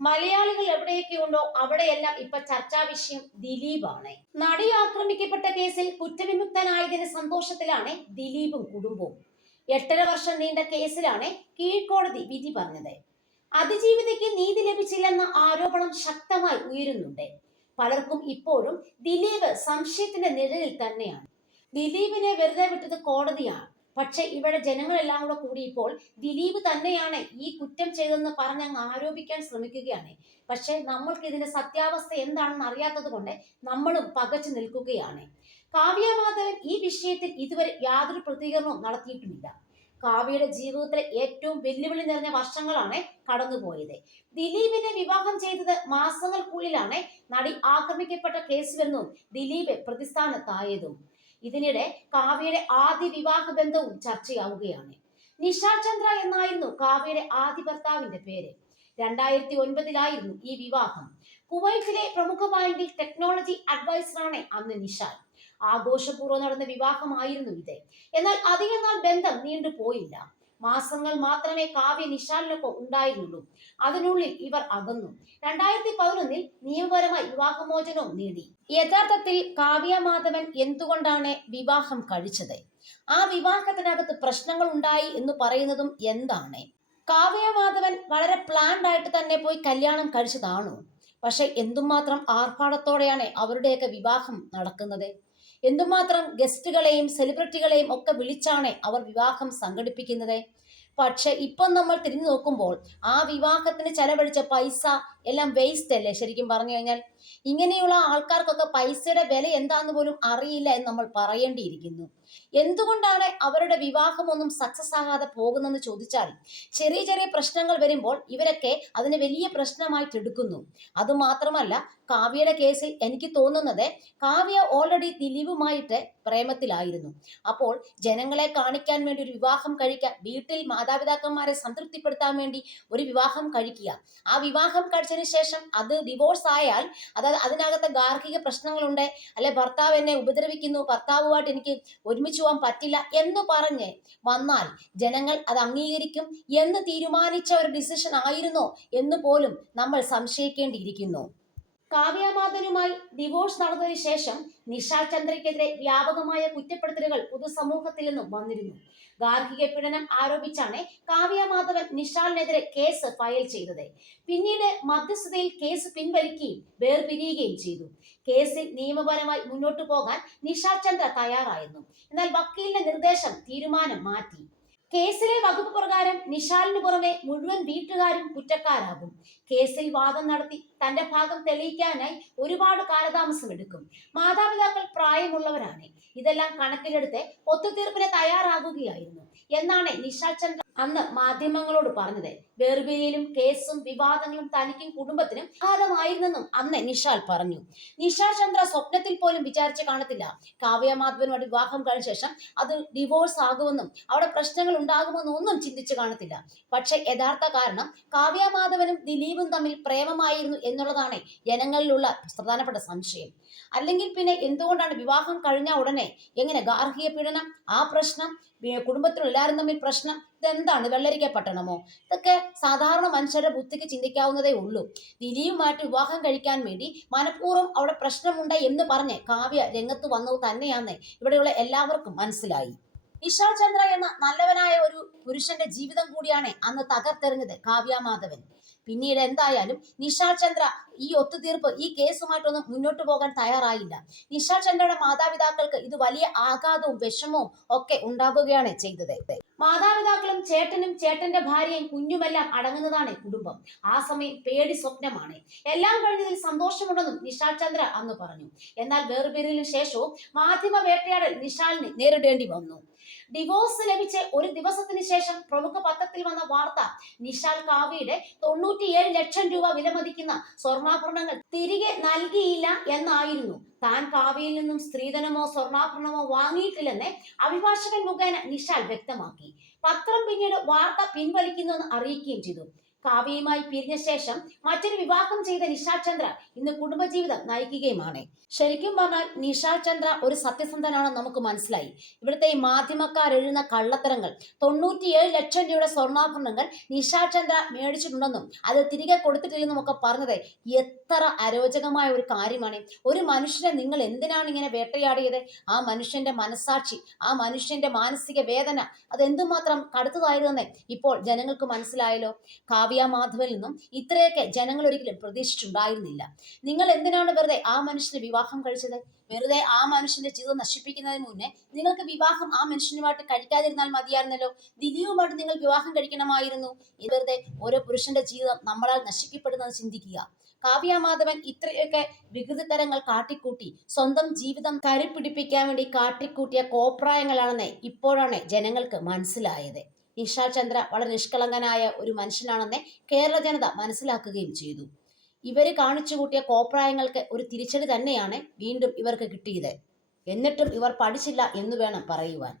മലയാളികൾ എവിടെയൊക്കെ ഉണ്ടോ അവിടെയെല്ലാം ഇപ്പൊ ചർച്ചാ വിഷയം ദിലീപാണ്. നടി ആക്രമിക്കപ്പെട്ട കേസിൽ കുറ്റവിമുക്തനായതിന് സന്തോഷത്തിലാണ് ദിലീപും കുടുംബവും. എട്ടര വർഷം നീണ്ട കേസിലാണ് കീഴ്ക്കോടതി വിധി പറഞ്ഞത്. അതിജീവിതയ്ക്ക് നീതി ലഭിച്ചില്ലെന്ന ആരോപണം ശക്തമായി ഉയരുന്നുണ്ട്. പലർക്കും ഇപ്പോഴും ദിലീപ് സംശയത്തിന്റെ നിഴലിൽ തന്നെയാണ്. ദിലീപിനെ വെറുതെ വിട്ടത് കോടതിയാണ്. പക്ഷെ ഇവിടെ ജനങ്ങളെല്ലാം കൂടെ കൂടി ഇപ്പോൾ ദിലീപ് തന്നെയാണ് ഈ കുറ്റം ചെയ്തെന്ന് പറഞ്ഞ് അങ്ങ് ആരോപിക്കാൻ ശ്രമിക്കുകയാണ്. പക്ഷെ നമ്മൾക്ക് ഇതിന്റെ സത്യാവസ്ഥ എന്താണെന്ന് അറിയാത്തത് കൊണ്ട് നമ്മളും പകച്ചു നിൽക്കുകയാണ്. കാവ്യമാധവൻ ഈ വിഷയത്തിൽ ഇതുവരെ യാതൊരു പ്രതികരണവും നടത്തിയിട്ടുമില്ല. കാവ്യയുടെ ജീവിതത്തിലെ ഏറ്റവും വെല്ലുവിളി നിറഞ്ഞ വർഷങ്ങളാണ് കടന്നുപോയത്. ദിലീപിനെ വിവാഹം ചെയ്തത് മാസങ്ങൾക്കുള്ളിലാണ് നടി ആക്രമിക്കപ്പെട്ട കേസുവെന്നും ദിലീപ് പ്രതിസ്ഥാനത്തായതും. ഇതിനിടെ കാവ്യയുടെ ആദ്യ വിവാഹ ബന്ധവും ചർച്ചയാവുകയാണ്. നിഷാ ചന്ദ്ര എന്നായിരുന്നു കാവ്യയുടെ ആദ്യ ഭർത്താവിന്റെ പേര്. രണ്ടായിരത്തി ഒൻപതിലായിരുന്നു ഈ വിവാഹം. കുവൈറ്റിലെ പ്രമുഖ ബാങ്കിൽ ടെക്നോളജി അഡ്വൈസറാണ് അന്ന് നിഷാൽ ആഘോഷപൂർവം നടന്ന വിവാഹമായിരുന്നു ഇത്. എന്നാൽ അധികം നാൾ ബന്ധം നീണ്ടുപോയില്ല. മാസങ്ങൾ മാത്രമേ കാവ്യ നിഷാലിനൊപ്പം ഉണ്ടായിരുന്നുള്ളൂ. അതിനുള്ളിൽ ഇവർ അകന്നു. രണ്ടായിരത്തി പതിനൊന്നിൽ നിയമപരമായി വിവാഹമോചനവും നേടി. യഥാർത്ഥത്തിൽ കാവ്യ മാധവൻ എന്തുകൊണ്ടാണ് വിവാഹം കഴിച്ചത്? ആ വിവാഹത്തിനകത്ത് പ്രശ്നങ്ങൾ ഉണ്ടായി എന്ന് പറയുന്നതും എന്താണ്? കാവ്യ മാധവൻ വളരെ പ്ലാൻഡ് ആയിട്ട് തന്നെ പോയി കല്യാണം കഴിച്ചതാണോ? പക്ഷെ എന്തുമാത്രം ആർഭാടത്തോടെയാണ് അവരുടെയൊക്കെ വിവാഹം നടക്കുന്നത്? എന്തുമാത്രം ഗസ്റ്റുകളെയും സെലിബ്രിറ്റികളെയും ഒക്കെ വിളിച്ചാണ് അവർ വിവാഹം സംഘടിപ്പിക്കുന്നത്? പക്ഷെ ഇപ്പം നമ്മൾ തിരിഞ്ഞു നോക്കുമ്പോൾ ആ വിവാഹത്തിന് ചെലവഴിച്ച പൈസ എല്ലാം വേസ്റ്റ് അല്ലേ? ശരിക്കും പറഞ്ഞു കഴിഞ്ഞാൽ ഇങ്ങനെയുള്ള ആൾക്കാർക്കൊക്കെ പൈസയുടെ വില എന്താന്ന് പോലും അറിയില്ല എന്ന് നമ്മൾ പറയേണ്ടിയിരിക്കുന്നു. എന്തുകൊണ്ടാണ് അവരുടെ വിവാഹമൊന്നും സക്സസ് ആകാതെ പോകുന്നതെന്ന് ചോദിച്ചാൽ ചെറിയ ചെറിയ പ്രശ്നങ്ങൾ വരുമ്പോൾ ഇവരൊക്കെ അതിനെ വലിയ പ്രശ്നമായിട്ട് എടുക്കുന്നു. അതുമാത്രമല്ല കാവ്യയുടെ കേസിൽ എനിക്ക് തോന്നുന്നത് കാവ്യ ഓൾറെഡി ദിലീപുമായിട്ട് പ്രേമത്തിലായിരുന്നു. അപ്പോൾ ജനങ്ങളെ കാണിക്കാൻ വേണ്ടി ഒരു വിവാഹം കഴിക്കാൻ വീട്ടിൽ മാതാപിതാക്കന്മാരെ സംതൃപ്തിപ്പെടുത്താൻ വേണ്ടി ഒരു വിവാഹം കഴിക്കുക. ആ വിവാഹം കഴിച്ചതിന് ശേഷം അത് ഡിവോഴ്സ് ആയാൽ അതായത് അതിനകത്ത് ഗാർഹിക പ്രശ്നങ്ങളുണ്ട് അല്ലെ ഭർത്താവ് എന്നെ ഉപദ്രവിക്കുന്നു ഭർത്താവുമായിട്ട് എനിക്ക് ഒരുമിച്ച് പോകാൻ പറ്റില്ല എന്ന് പറഞ്ഞ് വന്നാൽ ജനങ്ങൾ അത് അംഗീകരിക്കും എന്ന് തീരുമാനിച്ച ഒരു ഡിസിഷൻ ആയിരുന്നോ എന്ന് പോലും നമ്മൾ സംശയിക്കേണ്ടിയിരിക്കുന്നു. കാവ്യമാധനുമായി ഡിവോഴ്സ് നടന്നതിനു ശേഷം നിഷാൽ ചന്ദ്രയ്ക്കെതിരെ വ്യാപകമായ കുറ്റപ്പെടുത്തലുകൾ പൊതുസമൂഹത്തിൽ നിന്നും വന്നിരുന്നു. ഗാർഹിക പീഡനം ആരോപിച്ചാണ് കാവ്യാമാധവൻ നിഷാലിനെതിരെ കേസ് ഫയൽ ചെയ്തത്. പിന്നീട് മധ്യസ്ഥതയിൽ കേസ് പിൻവലിക്കുകയും വേർപിരിയുകയും ചെയ്തു. കേസിൽ നിയമപരമായി മുന്നോട്ടു പോകാൻ നിഷാൽ ചന്ദ്ര തയ്യാറായിരുന്നു. എന്നാൽ വക്കീലിന്റെ നിർദ്ദേശം തീരുമാനം മാറ്റി. കേസിലെ വകുപ്പ് പ്രകാരം നിഷാലിന് പുറമെ മുഴുവൻ വീട്ടുകാരും കുറ്റക്കാരാകും. കേസിൽ വാദം നടത്തി തന്റെ ഭാഗം തെളിയിക്കാനായി ഒരുപാട് കാലതാമസം എടുക്കും. മാതാപിതാക്കൾ പ്രായമുള്ളവരാണ്. ഇതെല്ലാം കണക്കിലെടുത്ത് ഒത്തുതീർപ്പിന് തയ്യാറാകുകയായിരുന്നു. എന്നാണ് നിഷാൽ ചന്ദ്ര അന്ന് മാധ്യമങ്ങളോട് പറഞ്ഞത്. വേർപിരിയലും കേസും വിവാദങ്ങളും തനിക്കും കുടുംബത്തിനും ആഘാതമായിരുന്നെന്നും അന്ന് നിഷാൽ പറഞ്ഞു. നിഷാൽ ചന്ദ്ര സ്വപ്നത്തിൽ പോലും വിചാരിച്ച് കാണത്തില്ല. കാവ്യ മാധവനുമായിട്ട് വിവാഹം കഴിഞ്ഞ ശേഷം അത് ഡിവോഴ്സ് ആകുമെന്നും അവിടെ പ്രശ്നങ്ങൾ ഉണ്ടാകുമെന്നും ഒന്നും ചിന്തിച്ചു കാണത്തില്ല. പക്ഷെ യഥാർത്ഥ കാരണം കാവ്യ മാധവനും ദിലീപും തമ്മിൽ പ്രേമമായിരുന്നു എന്നുള്ളതാണ് ജനങ്ങളിലുള്ള പ്രധാനപ്പെട്ട സംശയം. അല്ലെങ്കിൽ പിന്നെ എന്തുകൊണ്ടാണ് വിവാഹം കഴിഞ്ഞ ഉടനെ എങ്ങനെ ഗാർഹിക പീഡനം ആ പ്രശ്നം കുടുംബത്തിലുള്ള എല്ലാവരും തമ്മിൽ പ്രശ്നം ഇതെന്താണ്? വെള്ളരിക്ക പട്ടണമോ? ഇതൊക്കെ സാധാരണ മനുഷ്യരുടെ ബുദ്ധിക്ക് ചിന്തിക്കാവുന്നതേ ഉള്ളൂ. ദിലീപുമായിട്ട് വിവാഹം കഴിക്കാൻ വേണ്ടി മനഃപൂർവം അവിടെ പ്രശ്നമുണ്ട് എന്ന് പറഞ്ഞ് കാവ്യ രംഗത്ത് വന്നത് തന്നെയാന്ന് ഇവിടെയുള്ള എല്ലാവർക്കും മനസ്സിലായി. നിഷാൽ ചന്ദ്ര എന്ന നല്ലവനായ ഒരു പുരുഷന്റെ ജീവിതം കൂടിയാണ് അന്ന് തകർത്തെറിഞ്ഞത് കാവ്യ മാധവൻ. പിന്നീട് എന്തായാലും നിഷാ ചന്ദ്ര ഈ ഒത്തുതീർപ്പ് ഈ കേസുമായിട്ടൊന്നും മുന്നോട്ട് പോകാൻ തയ്യാറായില്ല. നിഷാ ചന്ദ്രയുടെ മാതാപിതാക്കൾക്ക് ഇത് വലിയ ആഘാതവും വിഷമവും ഒക്കെ ഉണ്ടാകുകയാണ് ചെയ്തത്. മാതാപിതാക്കളും ചേട്ടനും ചേട്ടന്റെ ഭാര്യയും കുഞ്ഞുമെല്ലാം അടങ്ങുന്നതാണ് കുടുംബം. ആ സമയം പേടി സ്വപ്നമാണ്. എല്ലാം കഴിഞ്ഞതിൽ സന്തോഷമുണ്ടെന്നും നിഷാൽ ചന്ദ്ര അന്ന് പറഞ്ഞു. എന്നാൽ വേർപിരിയലിന് ശേഷവും മാധ്യമ വേട്ടയാടൽ നിഷാലിന് നേരിടേണ്ടി വന്നു. ഡിവോഴ്സ് ലഭിച്ച് ഒരു ദിവസത്തിന് ശേഷം പ്രമുഖ പത്രത്തിൽ വന്ന വാർത്ത നിഷാൽ കാവ്യയുടെ തൊണ്ണൂറ്റിയേഴ് ലക്ഷം രൂപ വിലമതിക്കുന്ന സ്വർണാഭരണങ്ങൾ തിരികെ നൽകിയില്ല എന്നായിരുന്നു. താൻ കാവ്യയിൽ നിന്നും സ്ത്രീധനമോ സ്വർണാഭരണമോ വാങ്ങിയിട്ടില്ലെന്ന് അഭിഭാഷകൻ മുഖേന നിഷാൽ വ്യക്തമാക്കി. പത്രം പിന്നീട് വാർത്ത പിൻവലിക്കുന്നുവെന്ന് അറിയിക്കുകയും ചെയ്തു. കാവ്യയുമായി പിരിഞ്ഞ ശേഷം മറ്റൊരു വിവാഹം ചെയ്ത നിഷാ ചന്ദ്ര ഇന്ന് കുടുംബജീവിതം നയിക്കുകയുമാണ്. ശരിക്കും പറഞ്ഞാൽ നിഷാ ചന്ദ്ര ഒരു സത്യസന്ധനാണെന്ന് നമുക്ക് മനസ്സിലായി. ഇവിടുത്തെ ഈ മാധ്യമക്കാർ എഴുതുന്ന കള്ളത്തരങ്ങൾ തൊണ്ണൂറ്റിയേഴ് ലക്ഷം രൂപയുടെ സ്വർണാഭരണങ്ങൾ നിഷാ ചന്ദ്ര മേടിച്ചിട്ടുണ്ടെന്നും അത് തിരികെ കൊടുത്തിട്ടില്ലെന്നും ഒക്കെ പറഞ്ഞത് എത്ര അരോചകമായ ഒരു കാര്യമാണ്. ഒരു മനുഷ്യനെ നിങ്ങൾ എന്തിനാണ് ഇങ്ങനെ വേട്ടയാടിയത്? ആ മനുഷ്യന്റെ മനസാക്ഷി ആ മനുഷ്യന്റെ മാനസിക വേദന അത് എന്തുമാത്രം കടുത്തതായിരുന്നെ ഇപ്പോൾ ജനങ്ങൾക്ക് മനസ്സിലായല്ലോ. മാധവനിൽ നിന്നും ഇത്രയൊക്കെ ജനങ്ങൾ ഒരിക്കലും പ്രതീക്ഷിച്ചിട്ടുണ്ടായിരുന്നില്ല. നിങ്ങൾ എന്തിനാണ് വെറുതെ ആ മനുഷ്യനെ വിവാഹം കഴിച്ചത്? വെറുതെ ആ മനുഷ്യന്റെ ജീവിതം നശിപ്പിക്കുന്നതിന് മുന്നേ നിങ്ങൾക്ക് വിവാഹം ആ മനുഷ്യനുമായിട്ട് കഴിക്കാതിരുന്നാൽ മതിയായിരുന്നല്ലോ? ദിലീപുമായിട്ട് നിങ്ങൾ വിവാഹം കഴിക്കണമായിരുന്നു. വെറുതെ ഓരോ പുരുഷന്റെ ജീവിതം നമ്മളാൽ നശിപ്പിക്കപ്പെടുന്നത് ചിന്തിക്കുക. കാവ്യ മാധവൻ ഇത്രയൊക്കെ വികൃതിതരങ്ങൾ കാട്ടിക്കൂട്ടി സ്വന്തം ജീവിതം കരുപിടിപ്പിക്കാൻ വേണ്ടി കാട്ടിക്കൂട്ടിയ കോപ്രായങ്ങളാണെന്ന് ഇപ്പോഴാണ് ജനങ്ങൾക്ക് മനസ്സിലായത്. നിഷാ ചന്ദ്ര വളരെ നിഷ്കളങ്കനായ ഒരു മനുഷ്യനാണെന്ന് കേരള ജനത മനസ്സിലാക്കുകയും ചെയ്തു. ഇവർ കാണിച്ചു കൂട്ടിയ കോപ്രായങ്ങൾക്ക് ഒരു തിരിച്ചടി തന്നെയാണ് വീണ്ടും ഇവർക്ക് കിട്ടിയത്. എന്നിട്ടും ഇവർ പഠിച്ചില്ല എന്ന് വേണം പറയുവാൻ.